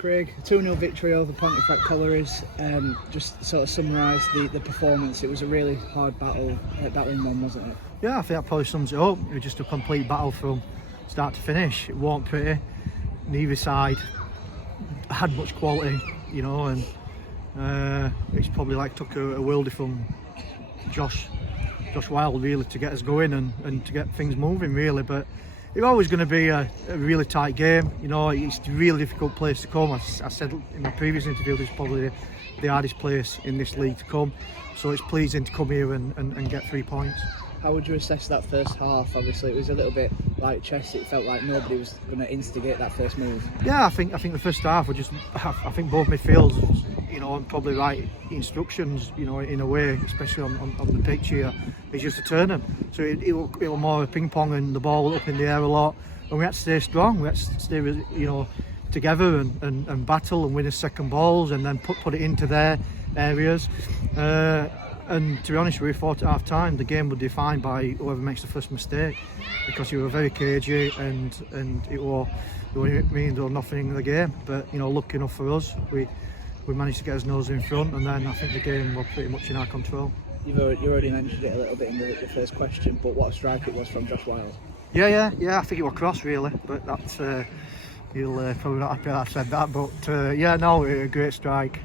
Craig, 2-0 victory over Pontefract Collieries. Just sort of summarise the performance. It was a really hard battling one, wasn't it? Yeah, I think that probably sums it up. It was just a complete battle from start to finish. It wasn't pretty. Neither side had much quality, you know, and it's probably like took a worldie from Josh Wild really to get us going and to get things moving really. But it's always going to be a really tight game. You know, it's a really difficult place to come. I said in my previous interview, this is probably the hardest place in this league to come. So it's pleasing to come here and get 3 points. How would you assess that first half? Obviously, it was a little bit like chess. It felt like nobody was going to instigate that first move. Yeah, I think the first half were just. I think both midfields, you know, and probably right instructions, you know, in a way, especially on the pitch here, is just to turn them. So it was more ping pong and the ball up in the air a lot, and we had to stay strong. We had to stay, you know, together and battle and win the second balls and then put it into their areas. And to be honest with you, we thought at half time the game was defined by whoever makes the first mistake, because you were very cagey and it was nothing in the game. But you know, lucky enough for us, we managed to get his nose in front, and then I think the game was pretty much in our control. You already mentioned it a little bit in the first question, but what a strike it was from Josh Wild. Yeah. I think it was cross really, but that's you'll probably not happy that I said that. But yeah, no, a great strike.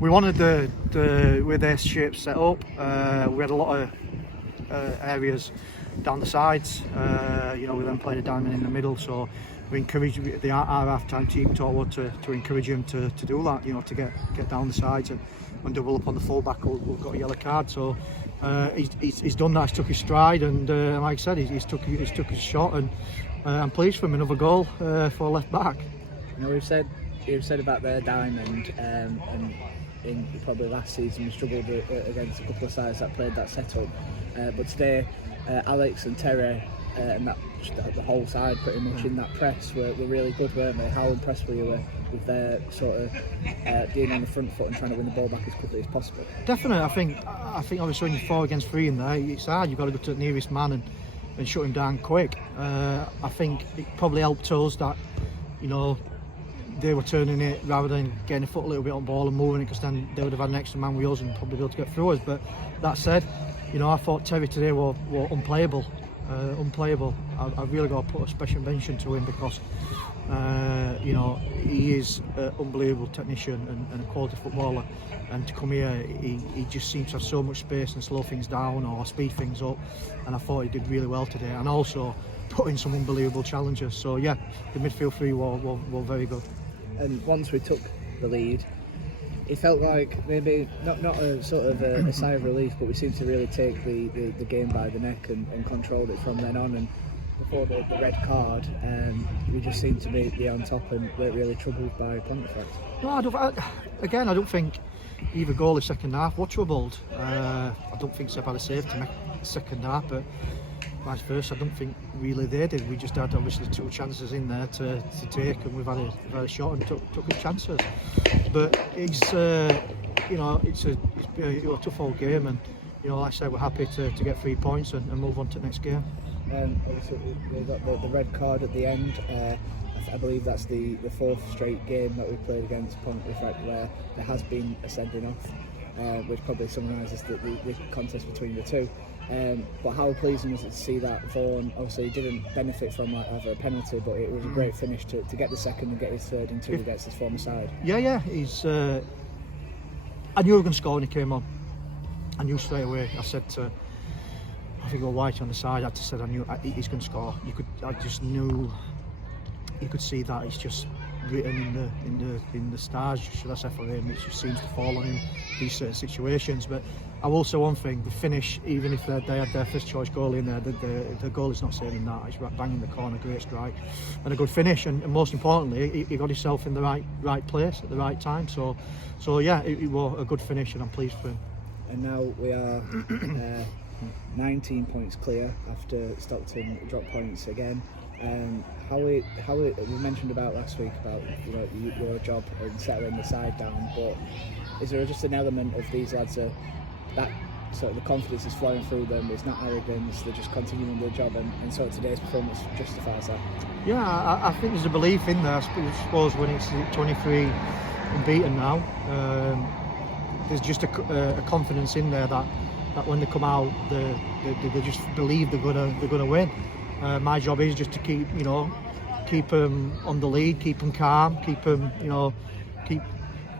We wanted with their shape set up. We had a lot of areas down the sides. You know, we then played a diamond in the middle, so we encouraged our half-time team to encourage him to do that. You know, to get down the sides and double up on the full-back who got a yellow card. So he's done that. He's took his stride, and like I said, he's took his shot, and I'm pleased for him. Another goal for left back. You know, you've said about their diamond, and in probably last season we struggled against a couple of sides that played that setup, but today Alex and Terry and the whole side pretty much in that press were really good, weren't they? How impressed were you with their sort of being on the front foot and trying to win the ball back as quickly as possible? Definitely. I think obviously when you're 4 against 3 in there, it's hard. You've got to go to the nearest man and shut him down quick. I think it probably helped us that, you know, they were turning it rather than getting a foot a little bit on ball and moving it, because then they would have had an extra man with us and probably be able to get through us. But that said, you know, I thought Terry today were unplayable. I've really got to put a special mention to him, because you know, he is an unbelievable technician and a quality footballer, and to come here he just seems to have so much space and slow things down or speed things up, and I thought he did really well today, and also put in some unbelievable challenges. So yeah, the midfield three were very good. And once we took the lead, it felt like maybe not a sort of a sigh of relief, but we seemed to really take the game by the neck and controlled it from then on. And before the red card, we just seemed to be on top and weren't really troubled by Pontefract. No, I don't think either goal or second half were troubled. I don't think Seb had a save to make the second half, but vice versa, I don't think really they did. We just had obviously 2 chances in there to take, and we've had a shot and took his chances. But it's you know, it's a tough old game, and you know, like I said, we're happy to get 3 points and move on to the next game. Obviously we got the red card at the end. I believe that's the 4th straight game that we played against Pontefract where there has been a sending off, which probably summarises the contest between the two. But how pleasing was it to see that Vaughan obviously didn't benefit from like either a penalty, but it was a great finish to get the second and get his third until he gets his former side. Yeah, he's. I knew he was going to score when he came on. I knew straight away. I said to, I think it was White on the side. I just said I knew he's going to score. I just knew. You could see that it's just written in the stars, should I say, for him. It just seems to fall on him these certain situations. But I will say one thing: the finish, even if they had their first choice goal in there, the goal is not saving that. It's right bang in the corner, great strike, and a good finish. And most importantly, he got himself in the right place at the right time. So yeah, it was a good finish, and I'm pleased for him. And now we are 19 points clear after Stockton dropped points again. We mentioned about last week about, you know, your job in settling the side down, but is there just an element of these lads that sort of the confidence is flowing through them. It's not arrogance. They're just continuing their job, and so today's performance justifies that. Yeah, I think there's a belief in there. I suppose when it's 23 unbeaten now, there's just a confidence in there that when they come out, they just believe they're gonna win. My job is just to keep them on the lead, keep them calm, keep them keep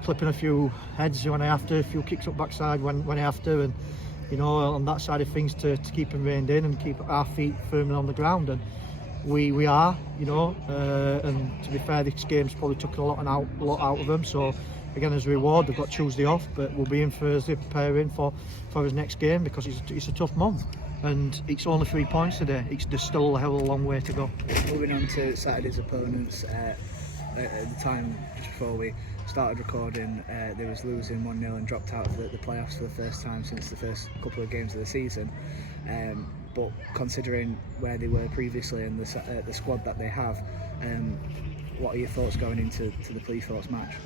flipping a few heads when I have to, a few kicks up backside when I have to, and on that side of things to keep them reined in and keep our feet firmly on the ground. And we are, and to be fair, this game's probably took a lot out of them. So again, as a reward, they've got Tuesday off, but we'll be in Thursday preparing for his next game, because it's a tough month, and it's only 3 points today. There's still a hell of a long way to go. Moving on to Saturday's opponents, at the time just before we started recording, they was losing 1-0 and dropped out of the playoffs for the first time since the first couple of games of the season. But considering where they were previously and the squad that they have, what are your thoughts going into the Cleethorpes match?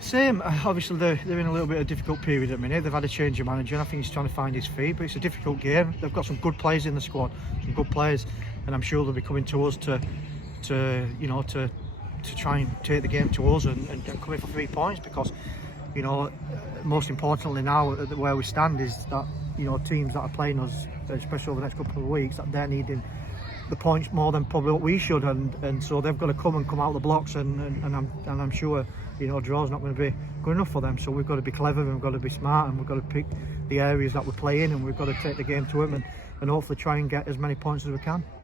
Same. Obviously they're in a little bit of a difficult period at the minute. They've had a change of manager, and I think he's trying to find his feet, but it's a difficult game. They've got some good players in the squad, some good players, and I'm sure they'll be coming to us to try and take the game to us and come in for 3 points, because most importantly now where we stand is that teams that are playing us, especially over the next couple of weeks, that they're needing the points more than probably what we should, and so they've got to come out of the blocks, and I'm sure draw's not going to be good enough for them. So we've got to be clever, and we've got to be smart, and we've got to pick the areas that we play in, and we've got to take the game to them, and hopefully try and get as many points as we can.